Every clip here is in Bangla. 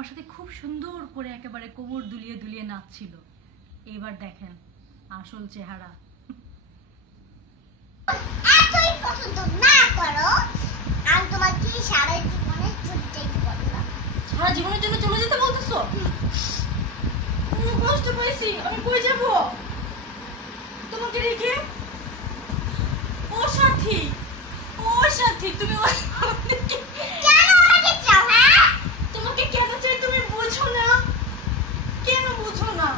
আমার সাথে খুব সুন্দর করে একেবারে কোমর দুলিয়ে দুলিয়ে নাচছিল। এবার দেখেন আসল চেহারা। এতই পছন্দ না করো, আমি তোমাকে সারা জীবনে চলে যেতে বললাম। সারা জীবনের জন্য চলে যেতে বলতেছো? কষ্ট পাইছি, আমি কই যাব তোমাকে রেখে? ও সাথী, ও সাথী, তুমি কেন আমাকে চাও? হ্যাঁ, তোমাকে কেন চাই তুমি বুঝো না? কেন বুঝো না?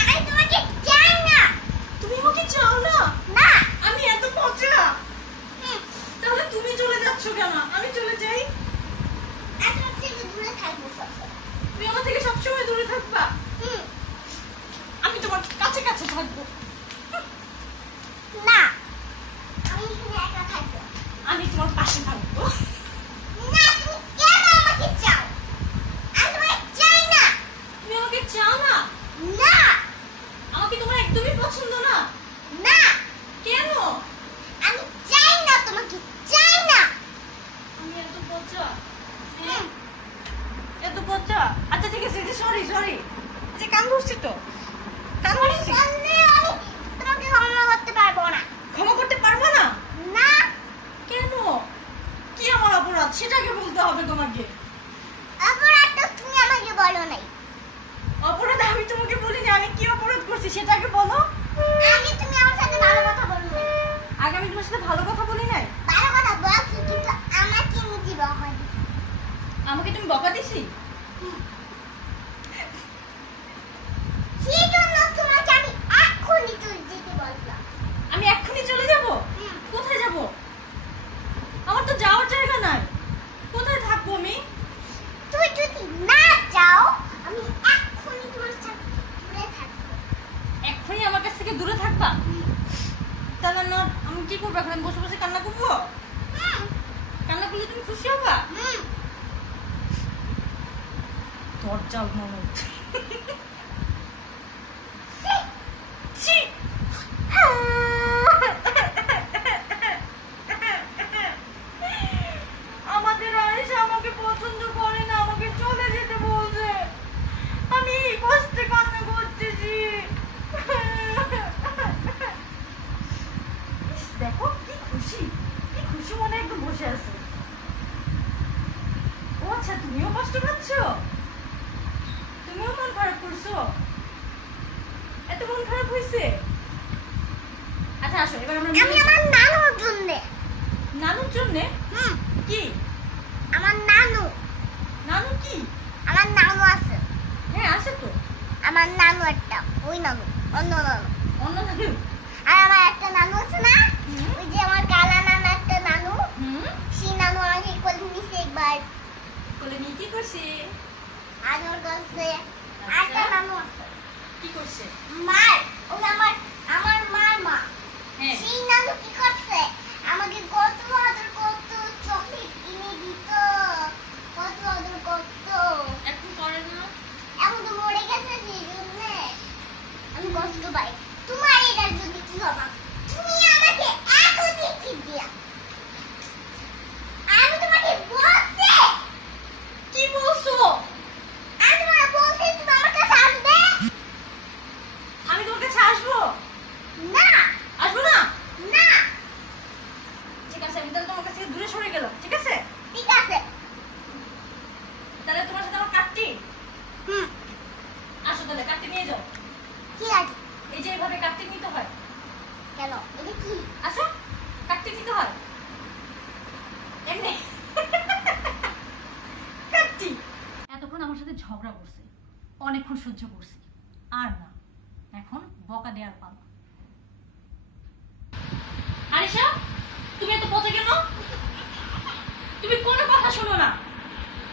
আমি তোমাকে চাই না। তুমি আমাকে চাও না? না। আমি এত পচা? তাহলে তুমি চলে যাচ্ছ কেন? আমি চলে যাই? আমি তোমার থেকে দূরে থাকবো সবসময়। তুমি আমার থেকে সবসময় দূরে থাকবা? আমি তোমার কাছে কাছে থাকবো। না, আমি এখানে একা থাকবো। আমি তোমার পাশে থাকবো। না, তুমি কেন আমাকে চাও? আমি তোমাকে চাই না। তুমি আমাকে চাও না? না। আমাকে তোমার একদমই পছন্দ না? না। কেন? আমি চাই না, তোমাকে চাই না। আমি এত পচা? এত পচা? আচ্ছা ঠিক আছে, সরি সরি। আচ্ছা কান ধরছি তো, কান ধরছি। আমি তোমাকে ক্ষমা করতে পারবো না। ক্ষমা করতে পারবো না? না। কেন? কি আমার অপরাধ সেটাকে বলতে হবে তোমাকে। অপরাধটা তুমি আমাকে বলো নাই। অপরাধ আমি তোমাকে বলিনি, আমি কি অপরাধ করছি সেটাকে বলো। আগে তুমি আমার সাথে ভালো কথা বলো নাই। আগে আমি তোমার সাথে ভালো কথা বলি নাই? ভালো কথা বলছি, কিন্তু আমাকে নিজে বকা দিছি। আমাকে তুমি বকা দিছি? সেই জন্য তোমাকে আমি এক্ষুনি চলে যেতে বললাম। আমি এক্ষুনি চলে যাব? কোথায় যাব? আমার তো যাওয়ার জায়গা নাই। কোথায় থাকবো আমি? তুই যদি না যাও, আমি এক্ষুনি তোমার সাথে দূরে থাকবো। এক্ষুনি আমার কাছ থেকে দূরে থাকবা? তাহলে না আমি কি করবো এখন? বসে বসে কান্না করবো? কান্না করলে তুমি খুশি হবা? দরজাল ননদ। ছি! আমাদের আয়েশা আমাকে পছন্দ করে না, আমাকে চলে যেতে বলছে। আমি কষ্টে কান্না করতেছি। দেখো কি খুশি, কি খুশি মনে একদম বসে আছে। ও আচ্ছা, তুমিও কষ্ট পাচ্ছ? তুমিও মন খারাপ করছো? এত মন খারাপ হয়েছে? আচ্ছা আসো এবার আমরা আমি আমার নানুর জন্য। নানুর জন্য? কি? আমার নানু। নানু কি? আমার নানু আছে। হ্যাঁ আছে তো। আমার নানু একটা, ওই নানু, অন্য নানু। অন্য নানু? আর আমার একটা নানু আছে না, ওই যে আমার কালা নানু একটা নানু, সেই নানু আমাকে কোলে নিছে একবার। কোলে নিয়ে কি করছে? আদর করছে। একটা নানু আছে। কি করছে? মার, ওই আমার মার মা। হ্যাঁ। সেই নানু কি করছে? আমাকে কত আদর করত, চকলেট কিনে দিত, কত আদর করত। এখন করে না? এখন তো মরে গেছে, সেই জন্য আমি কষ্ট পাই। তোমার এটার যদি কি হবে? তুমি আমাকে এত দিচ্ছি দিয়া। আমি তোমাকে বলছি। কি বলছো? আমি তোমাকে বলছি তুমি আমার কাছে আসবে। আমি তোমার কাছে আসবো? না। আসবো না? না। ঠিক আছে, আমি তাহলে তোমার কাছ থেকে দূরে সরে গেলাম, ঠিক আছে? ঠিক আছে। তাহলে তোমার সাথে আমার কাটটি। আসো তাহলে কাটটি নিয়ে যাও। কি আছে? এই যে এইভাবে কাটটি নিতে হয়। কেন? এটা কি? আসো, কাটটি নিতে হয় এমনি। কাটটি। এতক্ষণ আমার সাথে ঝগড়া করছে, অনেকক্ষণ সহ্য করছি, আর না, এখন বকা দেওয়ার পালা। আয়েশা, তুমি এত পচে কেন? তুমি কোনো কথা শোনো না,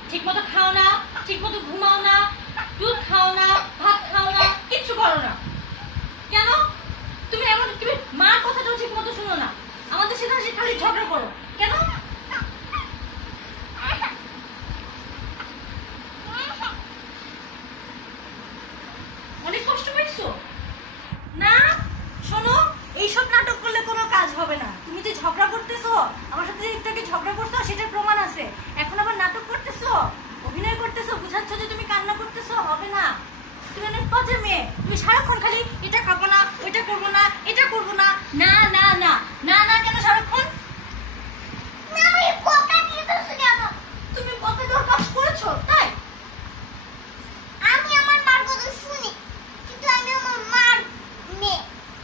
ঠিক মতো খাও না, ঠিক মতো ঘুমাও না, দুধ খাও না, ভাত খাও না, কিচ্ছু করো না। কেন? তুমি এমন, তুমি মার কথাটাও ঠিক মতো শোনো না, আমাদের সাথে এসে খালি ঝগড়া করো কেন? অনেক কষ্ট পাইছো না? শোনো, এইসব নাটক করলে কোনো কাজ হবে না। তুমি যে ঝগড়া করতেছো, আমার সাথে একটু আগে ঝগড়া করছো, সেটার প্রমাণ আছে। এখন আবার নাটক করতেছো, অভিনয় করতেছো, বোঝাচ্ছ যে তুমি কান্না করতেছো, হবে না। তুমি অনেক বাজে মেয়ে, তুমি সারাক্ষণ খালি এটা খাবো না, ওইটা করবো না, এটা করবো না, না না না না না কেন সারাক্ষণ? আমি বকা দিতেছি কেন? তুমি বকা দেওয়ার কাজ করেছো তাই? আমি আমার মার কথা শুনি, কিন্তু আমি আমার মার মেয়ে।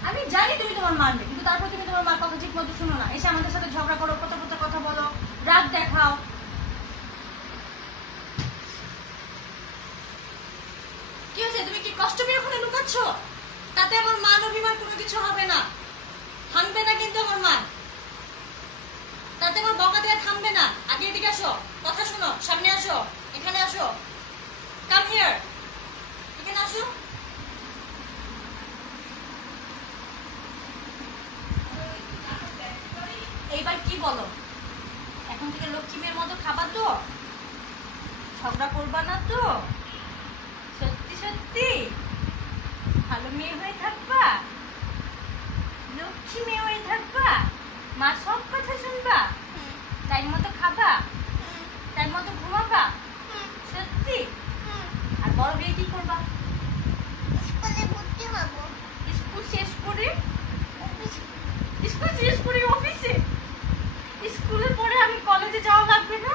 আমি জানি তুমি তোমার মার মেয়ে, কিন্তু তারপর তুমি তোমার মার কথা ঠিক মতো শুনো না, এসে আমাদের সাথে ঝগড়া করো, পচা পচা কথা বলো, রাগ দেখাও। কি হয়েছে? তুমি কি কষ্ট পেয়ে ওখানে লুকাচ্ছ? তাতে আমার মান অভিমান কোনো কিছু হবে না, থামবে না কিন্তু আমার মান। তাতে আমার বকা দেওয়া থামবে না। আগে এদিকে আসো, কথা শোনো, সামনে আসো, এখানে আসো, কাম হিয়ার, এখানে আসো। এইবার কি বলো? এখন থেকে লক্ষ্মী মেয়ের মতো খাবা তো? ঝগড়া করবা না তো? সত্যি সত্যি ভালো মেয়ে হয়ে থাকবা, লক্ষ্মী মেয়ে হয়ে থাকবা, মা সব কথা শুনবা, টাইম মতো খাবা, টাইম মতো ঘুমাবা, সত্যি? আর বড় বিয়ে কি করবা? স্কুলে ভর্তি হব। স্কুল শেষ করে স্কুল শেষ করে অফিসে? স্কুলের পরে আমি কলেজে যাওয়া লাগবে না,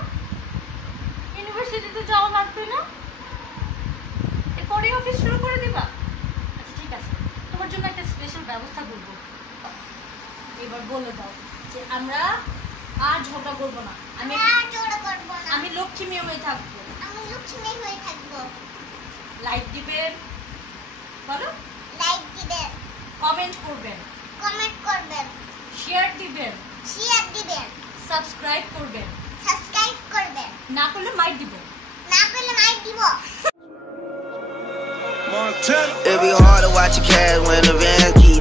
ইউনিভার্সিটিতে যাওয়া লাগবে না, এরপরে অফিস শুরু করে দিবা? আচ্ছা ঠিক আছে, তোমার জন্য একটা স্পেশাল ব্যবস্থা করবো। এবার বলে দাও যে আমরা আর ঝগড়া করবো না, আমি আর জোড়া করব না। আমি লক্ষ্মী মেয়ে হয়ে থাকবো। আমি লক্ষ্মী মেয়ে হয়ে থাকবো। লাইক দিবেন, বলো, লাইক দিবেন, কমেন্ট করবেন, কমেন্ট করবেন, শেয়ার দিবেন, শেয়ার দিবেন, সাবস্ক্রাইব করবেন, সাবস্ক্রাইব করবেন, না করলে মাইক দিব। না করলে মাইক দিব। It'd be hard to watch your cash when the van keep